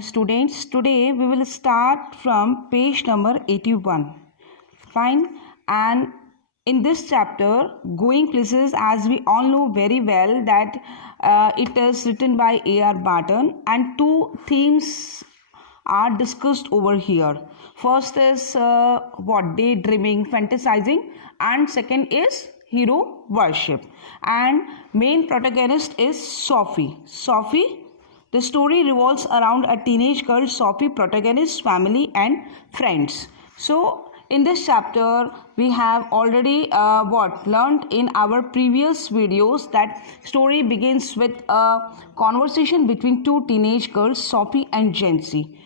students. Today we will start from page number 81. Fine. And in this chapter, Going Places, as we all know very well that it is written by A.R. Barton, and two themes are discussed over here. First is daydreaming, fantasizing, and second is hero worship. And main protagonist is Sophie. The story revolves around a teenage girl, Sophie, protagonist, family and friends. So in this chapter we have already learned in our previous videos that story begins with a conversation between two teenage girls, Sophie and Jency.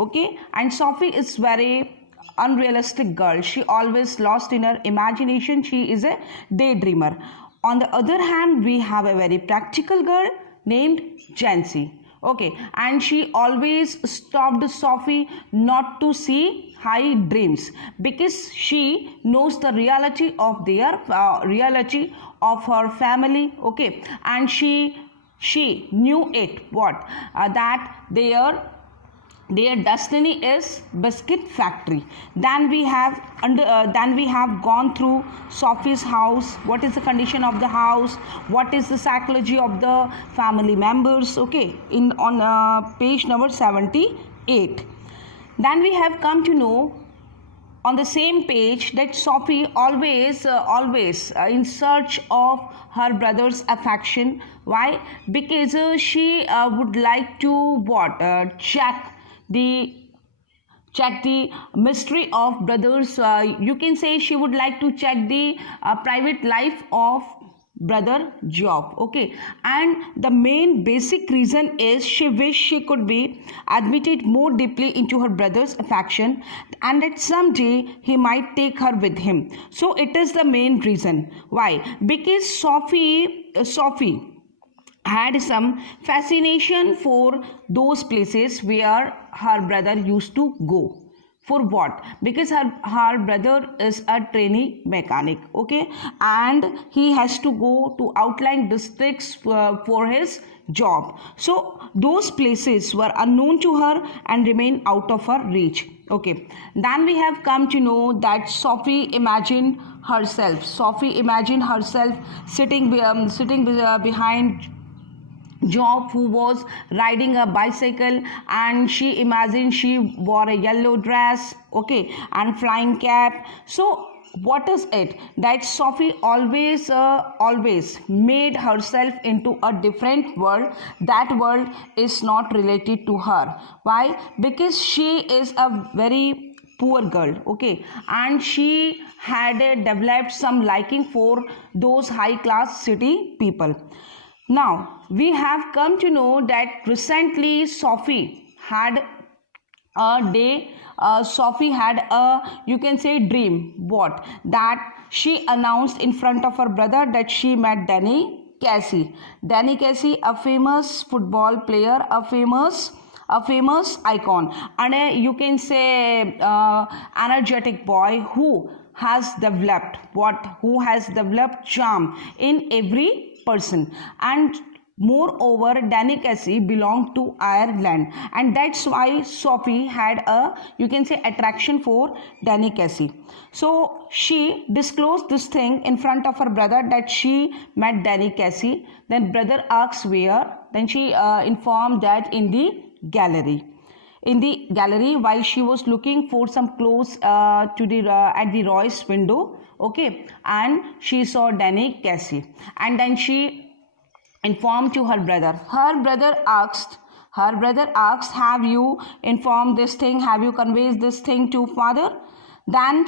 Okay, and Sophie is very unrealistic girl. She always lost in her imagination. She is a daydreamer. On the other hand, we have a very practical girl named Jency. Okay, and she always stopped Sophie not to see high dreams because she knows the reality of reality of her family. Okay, and she knew it that their destiny is biscuit factory. Then we have gone through Sophie's house. What is the condition of the house? What is the psychology of the family members? Okay, on page number 78. Then we have come to know on the same page that Sophie always in search of her brother's affection. Why? Because she would like to check the mystery of brothers. You can say she would like to check the private life of brother Job. Okay, and the main basic reason is she wished she could be admitted more deeply into her brother's affection and that someday he might take her with him. So it is the main reason. Why? Because Sophie had some fascination for those places where her brother used to go. For what? Because her brother is a trainee mechanic. Okay, and he has to go to outlying districts for his job. So those places were unknown to her and remain out of her reach. Okay, then we have come to know that Sophie imagined herself sitting behind Job, who was riding a bicycle, and she imagined she wore a yellow dress, okay, and flying cap. So what is it that Sophie always made herself into a different world? That world is not related to her. Why? Because she is a very poor girl, okay, and she had developed some liking for those high class city people. Now we have come to know that recently Sophie had you can say dream. What? That she announced in front of her brother that she met Danny Casey, a famous football player, a famous icon, and you can say energetic boy who has developed charm in every person. And moreover, Danny Casey belonged to Ireland, and that's why Sophie had a, you can say, attraction for Danny Casey. So she disclosed this thing in front of her brother that she met Danny Casey. Then brother asks where. Then she informed that in the gallery. While she was looking for some clothes at the Royce window, okay, and she saw Danny Casey, and then she informed to her brother. Her brother asked, have you informed this thing? Have you conveyed this thing to father? Then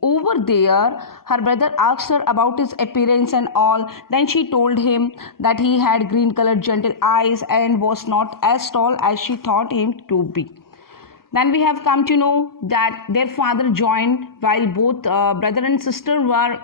over there, her brother asked her about his appearance and all. Then she told him that he had green colored gentle eyes and was not as tall as she thought him to be. Then we have come to know that their father joined while both brother and sister were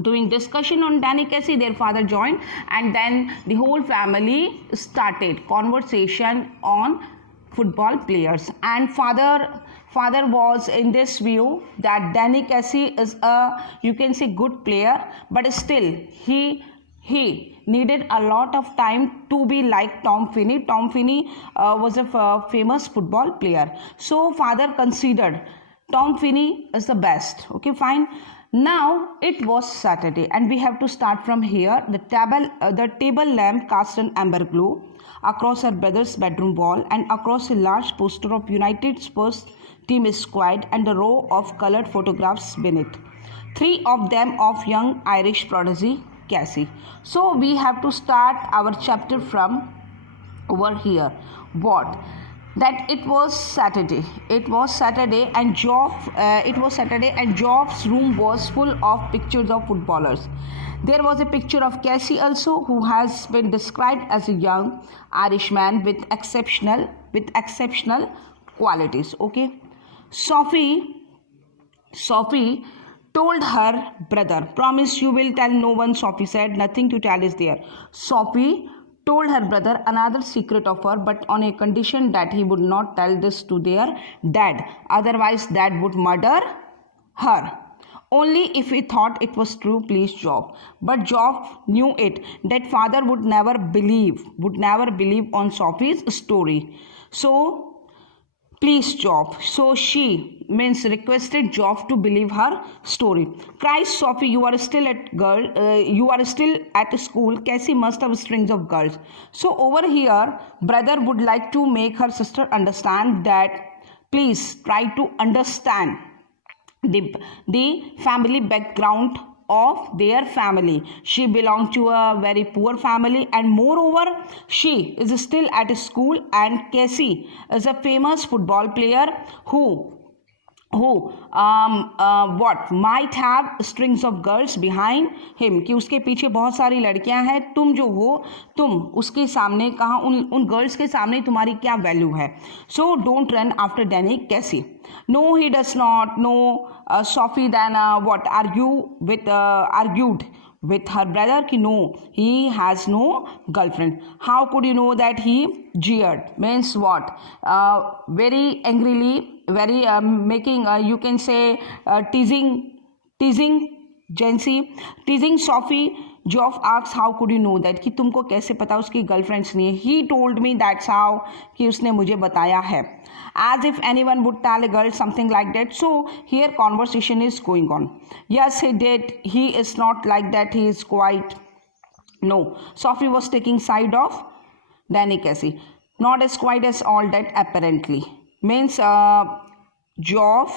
doing discussion on Danny Casey. Their father joined, and then the whole family started conversation on football players. And father was in this view that Danny Casey is a, you can say, good player, but still he he needed a lot of time to be like Tom Finney. Tom Finney was a famous football player. So father considered Tom Finney is the best. Okay, fine. Now it was Saturday and we have to start from here. The table lamp cast an amber glow across her brother's bedroom wall and across a large poster of United Spurs team squad and a row of colored photographs beneath. Three of them of young Irish prodigy Cassie. So we have to start our chapter from over here. What? That it was Saturday. It was Saturday and Job's room was full of pictures of footballers. There was a picture of Cassie also, who has been described as a young Irishman with exceptional qualities. Okay. Sophie told her brother, promise you will tell no one. Sophie said, nothing to tell is there. Sophie told her brother another secret of her, but on a condition that he would not tell this to their dad. Otherwise, dad would murder her. Only if he thought it was true, please, Job. But Job knew it, that father would never believe on Sophie's story. So, please, Job. So she requested Job to believe her story. Christ, Sophie, you are still at school. Cassie must have strings of girls. So over here, brother would like to make her sister understand that please try to understand the family background of their family. She belonged to a very poor family and moreover she is still at school, and Cassie is a famous football player who might have strings of girls behind him, कि उसके पीछे बहुत सारी लड़कियां हैं. तुम जो हो, तुम उसके सामने कहाँ, उन गर्ल्स के सामने तुम्हारी क्या वैल्यू है. So don't run after Danny Cassie. No, he does not. No, Sophie then argued with her brother कि no, he has no girlfriend. How could you know that? He jeered. Means what? Very angrily, very making you can say teasing Sophie. Job asks, how could you know that? कि तुमको कैसे पता उसकी girlfriends नहीं है. He told me, that's how, कि उसने मुझे बताया है. As if anyone would tell a girl something like that. So here conversation is going on. Yes, he did. He is not like that. He is quite. No. Sophie was taking side of Danny Cassie. Not as quite as all that apparently. Means Job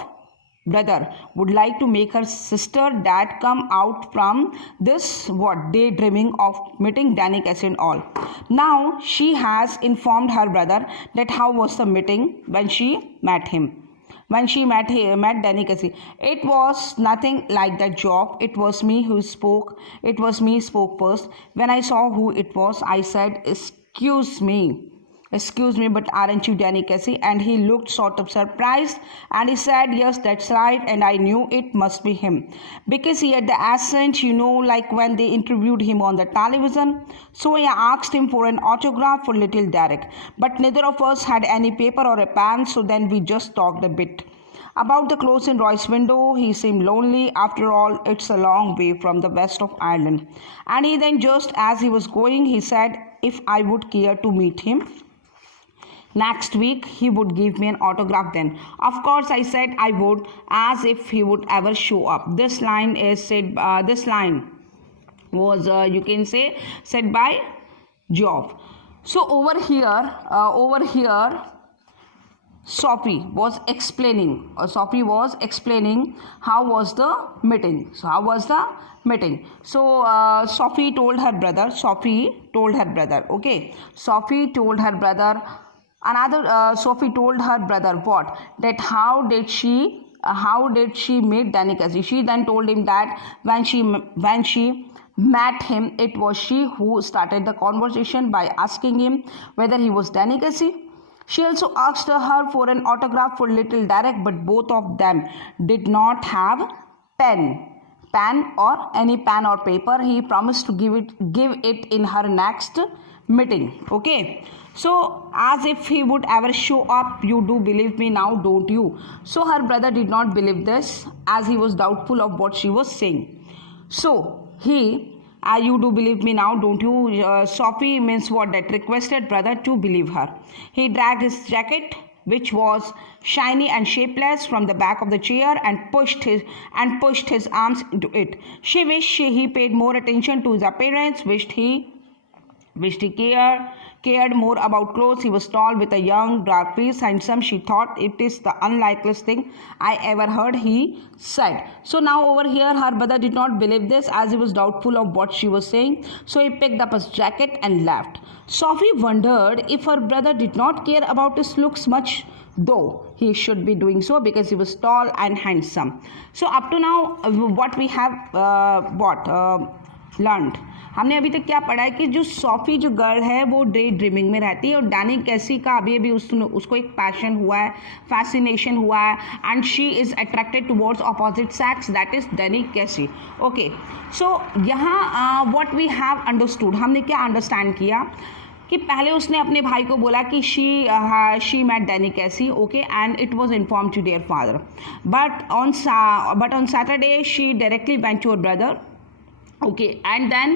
brother would like to make her sister dad come out from this daydreaming of meeting Danny Cassie and all. Now she has informed her brother that how was the meeting when she met him. When she met Danny Cassie, it was nothing like that, Job. It was me who spoke. It was me spoke first. When I saw who it was, I said, excuse me, but aren't you Danny Cassie? And he looked sort of surprised and he said, yes, that's right. And I knew it must be him because he had the accent, like when they interviewed him on the television. So I asked him for an autograph for little Derek, but neither of us had any paper or a pen. So then we just talked a bit about the clothes in Roy's window. He seemed lonely. After all, it's a long way from the west of Ireland. And he then, just as he was going, he said, if I would care to meet him next week, he would give me an autograph then. Of course, I said I would, as if he would ever show up. This line was, you can say, said by Job. So over here, Sophie was explaining how was the meeting. So Sophie told her brother. Okay. Sophie told her brother what? That how did she meet Danny Cassie? She then told him that when she met him, it was she who started the conversation by asking him whether he was Danny Cassie. She also asked her for an autograph for little Derek, but both of them did not have pen or paper. He promised to give it in her next meeting. Okay. So as if he would ever show up. You do believe me now, don't you? So her brother did not believe this, as he was doubtful of what she was saying. So he You do believe me now, don't you? Sophie means what? That requested brother to believe her. He dragged his jacket, which was shiny and shapeless, from the back of the chair and pushed his arms into it. She wished he paid more attention to his appearance, wished he cared more about clothes. He was tall with a young dark face, handsome. She thought, it is the unlikeliest thing I ever heard, he said. So now over here her brother did not believe this, as he was doubtful of what she was saying. So he picked up his jacket and left. Sophie wondered if her brother did not care about his looks much, though he should be doing so because he was tall and handsome. So up to now what we have learned, हमने अभी तक क्या पढ़ा है कि जो Sophie जो girl है वो डे ड्रीमिंग में रहती है, और डैनी कैसी का अभी अभी उसको एक पैशन हुआ है, फैसिनेशन हुआ है, and she is attracted towards opposite sex, that is Danny कैसी. ओके, सो यहाँ व्हाट वी हैव अंडरस्टूड, हमने क्या अंडरस्टैंड किया कि पहले उसने अपने भाई को बोला कि शी मैट डैनी कैसी, okay, and it was inform to their father, but on Saturday she directly went to her brother, okay, and then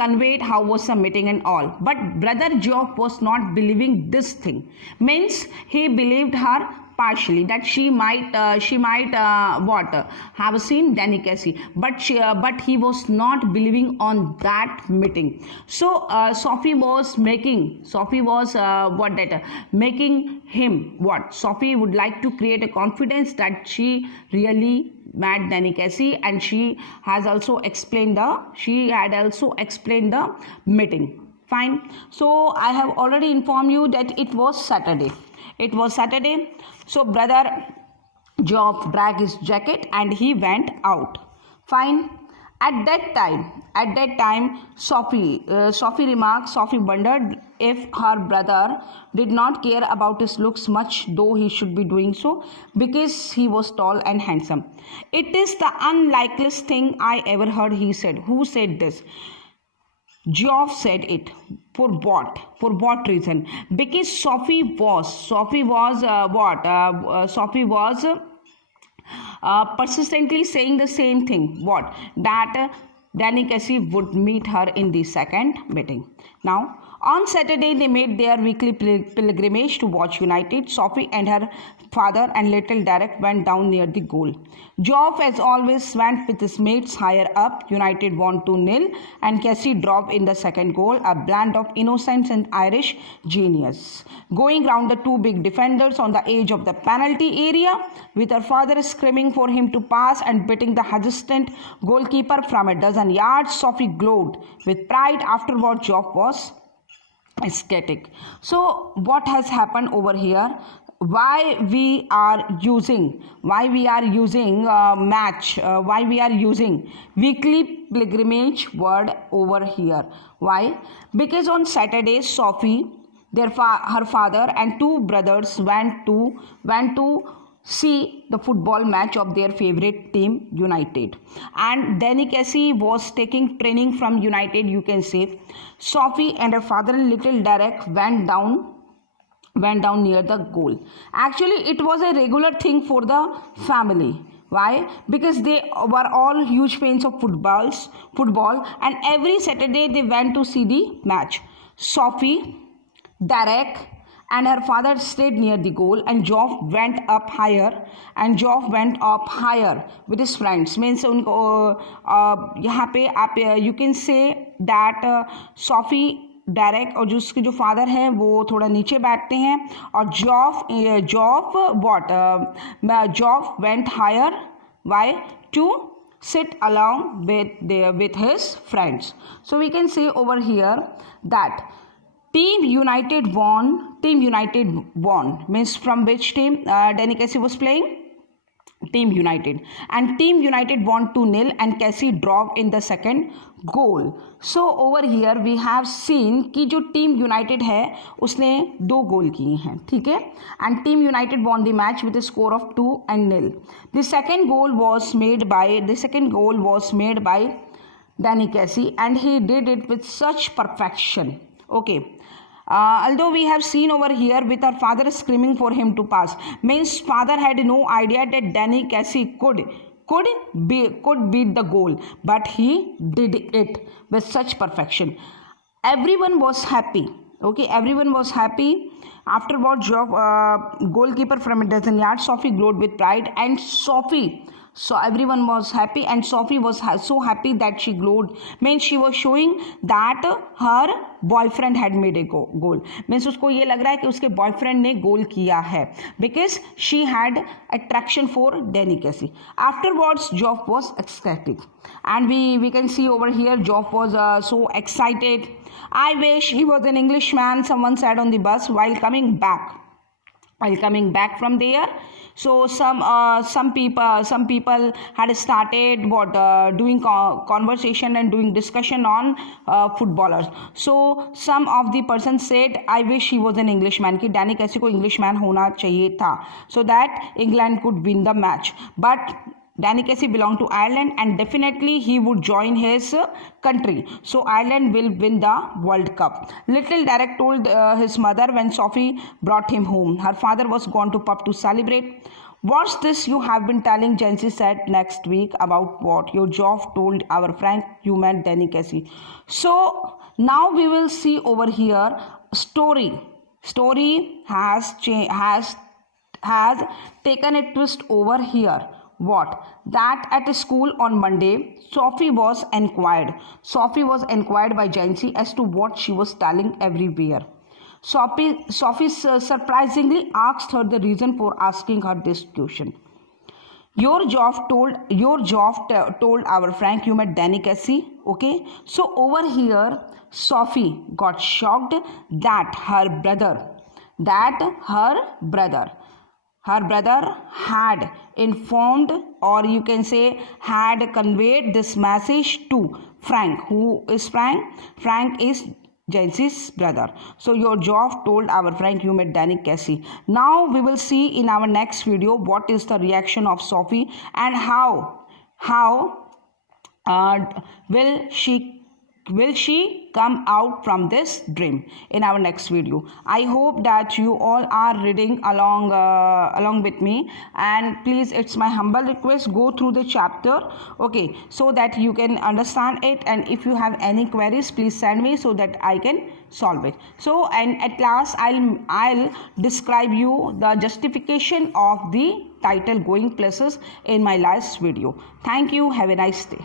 conveyed how was the meeting and all. But brother Geoff was not believing this thing, means he believed her partially, that she might have seen Danny Casey, but he was not believing on that meeting. So Sophie was making him what? Sophie would like to create a confidence that she really met Danny Casey, and she had also explained the meeting. Fine. So I have already informed you that it was Saturday. So brother Geoff dragged his jacket and he went out. Fine. At that time, Sophie wondered if her brother did not care about his looks much, though he should be doing so because he was tall and handsome. It is the unlikeliest thing I ever heard, he said. Who said this? Geoff said it. For what? For what reason? Because Sophie was persistently saying the same thing. What? That Danny Casey would meet her in the second meeting. Now, on Saturday, they made their weekly pilgrimage to watch United. Sophie and her father and little Derek went down near the goal. Geoff, as always, went with his mates higher up. United won 2-0, and Casey dropped in the second goal, a blend of innocence and Irish genius, going round the two big defenders on the edge of the penalty area, with her father screaming for him to pass and beating the hesitant goalkeeper from a dozen yards. Sophie glowed with pride. Afterward, Geoff was ecstatic. So what has happened over here? Why we are using weekly pilgrimage word over here? Why? Because on Saturday, Sophie, her father and two brothers went to see the football match of their favorite team, United, and Danny Casey was taking training from United, you can say. Sophie and her father, little Derek, went down near the goal. Actually, it was a regular thing for the family. Why? Because they were all huge fans of football, and every Saturday they went to see the match. Sophie, Derek and her father stayed near the goal, and Geoff went up higher with his friends. Means यहाँ पे आप you can say that Sophie, Derek और जो उसके जो father हैं वो थोड़ा नीचे बैठते हैं, और Geoff went higher. Why? To sit along with his friends. So we can say over here that Team United won, means from which team Danny Casey was playing? Team United. And Team United won 2-0, and Casey dropped in the second goal. So over here we have seen कि जो Team United है उसने 2 गोल किए हैं, ठीक है, and Team United won the match with a score of 2-0. The second goal was made by Danny Casey, and he did it with such perfection. Okay. Although we have seen over here with her father screaming for him to pass, means father had no idea that Danny Casey could could beat the goal, but he did it with such perfection. Everyone was happy. Okay, everyone was happy. Afterwards, goalkeeper from a dozen yards, Sophie glowed with pride, and so everyone was happy, and Sophie was so happy that she glowed. Means she was showing that her boyfriend had made a goal. Means उसको ये लग रहा है कि उसके boyfriend ने गोल किया है, because she had attraction for Danny Casey. Afterwards, Geoff was ecstatic, and we can see over here Geoff was so excited. I wish he was an Englishman, someone said on the bus while coming back. While coming back from there, so some people had started doing conversation and doing discussion on footballers. So some of the persons said, I wish he was an Englishman, कि Danny कैसी को Englishman होना चाहिए था, so that England could win the match. But Danny Casey belonged to Ireland, and definitely he would join his country. So Ireland will win the World Cup. Little Derek told his mother when Sophie brought him home. Her father was gone to pub to celebrate. What's this you have been telling? Jancy said next week. About what? Your Geoff told our Frank you met Danny Casey. So now we will see over here story. Story has taken a twist over here. What? That at a school on Monday, Sophie was inquired by Jancy as to what she was telling everywhere. Sophie surprisingly asked her the reason for asking her this question. Your Geoff told our Frank you met Danny Casey. Okay, so over here Sophie got shocked that her brother had informed, or you can say had conveyed this message to Frank. Who is Frank? Frank is Jancy's brother. So your Geoff told our Frank you met Danny Casey. Now we will see in our next video what is the reaction of Sophie, and how will she come out from this dream in our next video. I hope that you all are reading along with me, and please, it's my humble request, go through the chapter, okay, so that you can understand it, and if you have any queries, please send me so that I can solve it. So, and at last I'll describe you the justification of the title Going Places in my last video. Thank you. Have a nice day.